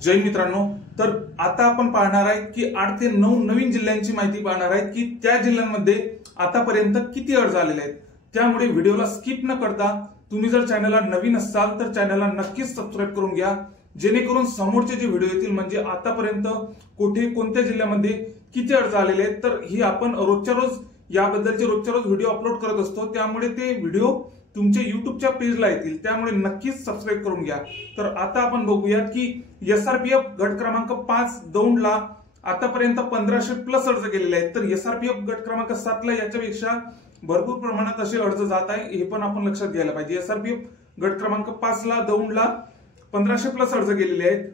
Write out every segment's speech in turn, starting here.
जय मित्रांनो, तर आता आपण पाहणार आहे की 8 ते 9 नवीन जिल्ह्यांची माहिती पाहणार आहे की त्या जिल्ह्यांमध्ये आतापर्यंत किती अर्ज आलेले आहेत। त्यामुळे व्हिडिओला स्किप न करता तुम्ही जर चॅनलला नवीन असाल तर चॅनलला नक्कीच सबस्क्राइब करून घ्या, जेणेकरून समोरचे जे व्हिडिओ येतील म्हणजे आतापर्यंत कुठे कोणत्या जिल्ह्यामध्ये किती अर्ज आलेले आहेत तर ही आपण रोजच्या रोज याबद्दलचे रोजच्या रोज व्हिडिओ अपलोड करत असतो। त्यामुळे ते व्हिडिओ तुमच्या युट्यूबच्या पेजला येतील, त्यामुळे नक्कीच सबस्क्राइब करून घ्या। तर आता आपण बघूयात की एसआरपीएफ गट क्रमांक 5 दौंडला आतापर्यंत 1500 प्लस अर्ज केलेले आहेत। तर एसआरपीएफ गट क्रमांक 7 ला याच्यापेक्षा भरपूर प्रमाणात असे अर्ज जात आहे, हे पण आपण लक्षात घ्यायला पाहिजे। एसआरपीएफ गट क्रमांक 5 ला दौंडला 1500 प्लस अर्ज केलेले आहेत।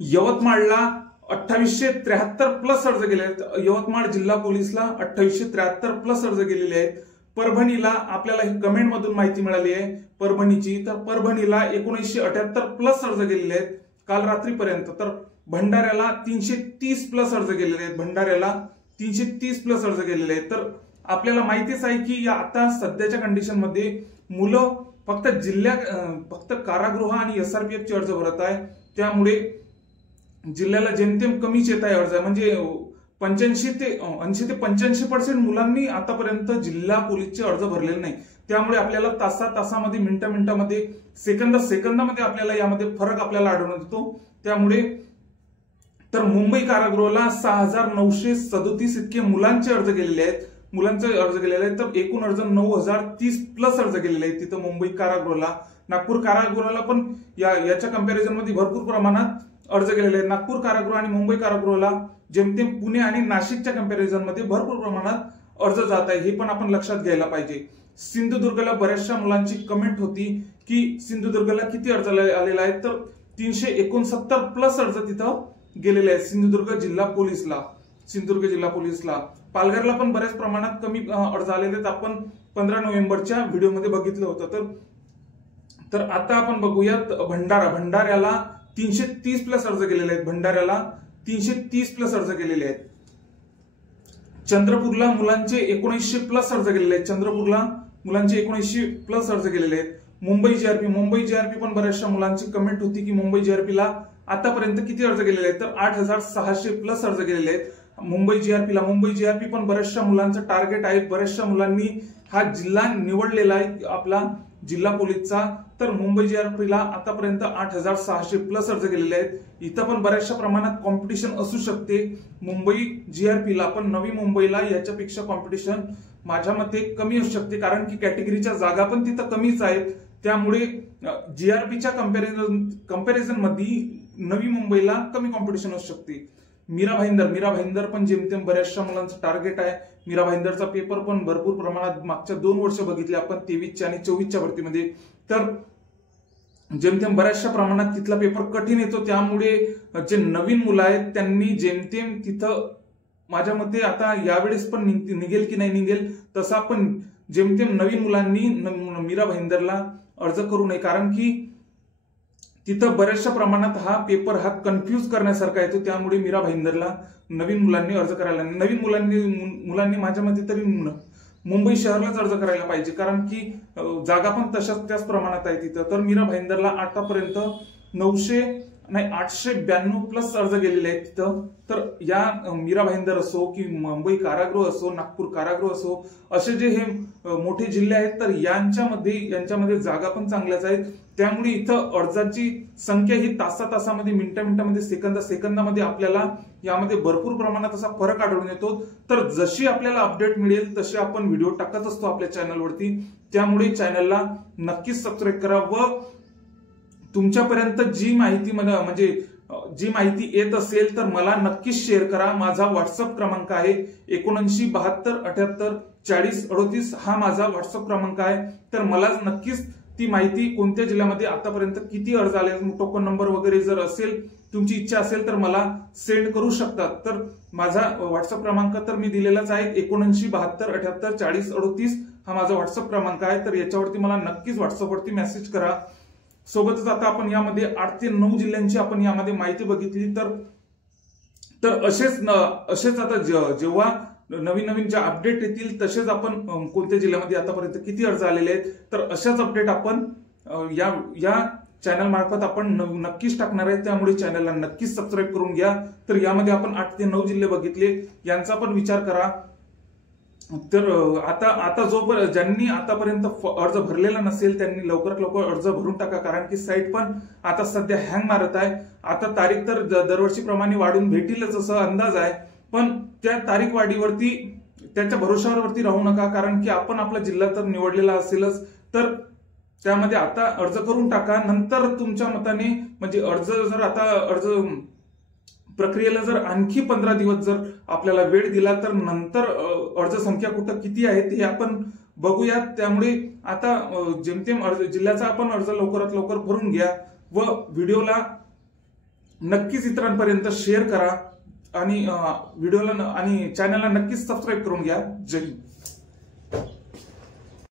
यवतमाळला 2873 प्लस अर्ज केले आहेत। यवतमाळ जिल्हा पोलीसला 2873 प्लस अर्ज केलेले आहेत। परभणीला आपल्याला ही कमेंट मधून माहिती मिळाली आहे परभणीची, तर परभणीला 1978 प्लस अर्ज केलेले आहेत काल रात्रीपर्यंत। तर भंडाऱ्याला 330 प्लस अर्ज केलेले आहेत, भंडाऱ्याला 330 प्लस अर्ज केलेले आहेत। तर आपल्याला माहितीच आहे की या आता सध्याच्या कंडिशन मध्ये मुलं फक्त कारागृह आणि एसआरपीएफ चे अर्ज भरत आहे, त्यामुळे जिल्ह्याला जेमतेम कमीच येत आहे अर्ज, म्हणजे 80 ते 85% मुलांनी आतापर्यंत जिल्हा पोलीसचे अर्ज भरलेले नाही। त्यामुळे आपल्याला तासामध्ये मिनिटामध्ये सेकंदामध्ये आपल्याला यामध्ये फरक आपल्याला आढळून येतो। त्यामुळे तर मुंबई कारागृहाला 6937 इतके मुलांचे अर्ज केलेले आहेत, तर एकूण अर्ज 9030 प्लस अर्ज केलेले आहेत तिथं मुंबई कारागृहाला। नागपूर कारागृहाला पण याच्या कंपॅरिझन मध्ये भरपूर प्रमाणात अर्ज केलेले आहेत। नागपूर कारागृह आणि मुंबई कारागृहाला जेमतेम पुणे आणि नाशिकच्या कंपॅरिझन मध्ये भरपूर प्रमाणात अर्ज जात आहे, हे पण आपण लक्षात घ्यायला पाहिजे। सिंधुदुर्गला बऱ्याचशा मुलांची कमेंट होती की सिंधुदुर्गला किती अर्ज आलेला आहे, तर 369 प्लस अर्ज तिथं गेलेले आहेत सिंधुदुर्ग जिल्हा पोलीसला। पालघरला पण बऱ्याच प्रमाणात कमी अर्ज आलेले आहेत, आपण 15 नोव्हेंबरच्या व्हिडिओमध्ये बघितलं होतं। तर आता आपण बघूयात भंडाऱ्याला 330 प्लस अर्ज केलेले आहेत, भंडाऱ्याला 330 प्लस अर्ज केलेले आहेत। चंद्रपूरला मुलांचे 1900 प्लस अर्ज केलेले आहेत, मुंबई जीआरपी पण बऱ्याचशा मुलांची कमेंट होती की मुंबई जीआरपीला आतापर्यंत किती अर्ज केलेले आहेत, तर 8600 प्लस अर्ज केलेले आहेत मुंबई जीआरपी पण बऱ्याचशा मुलांचं टार्गेट आहे, बऱ्याचशा मुलांनी हा जिल्हा निवडलेला आहे आपला जिल्हा पोलीसचा। तर मुंबई जीआरपीला आतापर्यंत 8600 प्लस अर्ज केलेले आहेत। इथं पण बऱ्याचशा प्रमाणात कॉम्पिटिशन असू शकते मुंबई जीआरपीला, पण नवी मुंबईला याच्यापेक्षा कॉम्पिटिशन माझ्या मते कमी असू शकते, कारण की कॅटेगरीच्या जागा पण तिथं कमीच आहेत। त्यामुळे जीआरपीच्या कंपॅरिझन मध्ये नवी मुंबईला कमी कॉम्पिटिशन असू शकते। मीरा भाईंदर पण जेमतेम बऱ्याचशा मुलांचं टार्गेट आहे। मीरा भाईंदरचा पेपर पण भरपूर प्रमाणात मागच्या 2 वर्ष बघितले आपण 23च्या आणि 24च्या भरतीमध्ये, तर जेमतेम बऱ्याचशा प्रमाणात तिथला पेपर कठीण येतो। त्यामुळे जे नवीन मुलं आहेत त्यांनी जेमतेम तिथं माझ्या मते आता यावेळेस पण निघेल की नाही निघेल तसा पण जेमतेम नवीन मुलांनी मीरा भाईंदरला अर्ज करू नये, कारण की तिथं बऱ्याचशा प्रमाणात हा पेपर कन्फ्यूज करण्यासारखा येतो। त्यामुळे मीरा भाईंदरला नवीन मुलांनी अर्ज करायला, मुलांनी माझ्या मते तरी मुंबई शहरालाच अर्ज करायला पाहिजे, कारण की जागा पण त्याच प्रमाणात आहे तिथं। तर मीरा भाईंदरला आतापर्यंत 892 प्लस अर्ज गेलेले आहेत तिथं। तर या मीरा भाईंदर असो की मुंबई कारागृह असो, नागपूर कारागृह असो, असे जे हे मोठे जिल्हे आहेत तर यांच्यामध्ये जागा पण चांगल्याच आहेत। त्यामुळे इथं अर्जाची संख्या ही तासामध्ये मिनिटामध्ये सेकंदामध्ये आपल्याला यामध्ये भरपूर प्रमाणात असा फरक आढळून येतो। तर जशी आपल्याला अपडेट मिळेल तसे आपण व्हिडिओ टाकत असतो आपल्या चॅनलवरती, त्यामुळे चॅनलला नक्कीच सबस्क्राईब करा व तुमच्यापर्यंत जी माहिती येत असेल तर मला नक्कीच शेअर करा। माझा व्हॉट्सअप क्रमांक आहे 7972784038, हा माझा व्हॉट्सअप क्रमांक आहे। तर मला नक्कीच ती माहिती कोणत्या जिल्ह्यामध्ये आतापर्यंत किती अर्ज आले, टोकन नंबर वगैरे जर असेल, तुमची इच्छा असेल तर मला सेंड करू शकतात। तर माझा व्हॉट्सअप क्रमांक तर मी दिलेलाच आहे 7972784038, हा माझा व्हॉट्सअप क्रमांक आहे। तर याच्यावरती मला नक्कीच व्हॉट्सअपवरती मेसेज करा। सोबतच आता आपण यामध्ये 8 ते 9 जिल्ह्यांची आपण यामध्ये माहिती बघितली, तर असेच आता जेव्हा नवीन ज्या अपडेट येतील तसेच आपण कोणत्या जिल्ह्यामध्ये आतापर्यंत किती अर्ज आलेले आहेत तर अशाच अपडेट आपण या चॅनल मार्फत आपण नक्कीच टाकणार आहे, त्यामुळे चॅनलला नक्कीच सबस्क्राईब करून घ्या। तर यामध्ये आपण 8 ते 9 जिल्हे बघितले, यांचा पण विचार करा। तर आता ज्यांनी आतापर्यंत अर्ज भरलेला नसेल त्यांनी लवकरात लवकर अर्ज भरून टाका, कारण की साईट पण आता सध्या हँग मारत आहे। आता तारीख तर दरवर्षीप्रमाणे वाढून भेटीलच असं अंदाज आहे, पण त्या तारीख वाढीवरती त्याच्या भरोशावरती राहू नका, कारण की आपण आपला जिल्हा तर निवडलेला असेलच, तर त्यामध्ये आता अर्ज करून टाका। नंतर तुमच्या मताने म्हणजे अर्ज प्रक्रियेला जर आणखी 15 दिवस जर आपल्याला वेळ दिला तर नंतर अर्ज संख्या कुठं किती आहे हे आपण बघूयात। त्यामुळे आता जेमतेम जिल्ह्याचा आपण अर्ज लवकरात लवकर भरून घ्या व व्हिडिओला नक्कीच इतरांपर्यंत शेअर करा आणि व्हिडिओला आणि चॅनलला नक्कीच सबस्क्राईब करून घ्या। जय हिंद।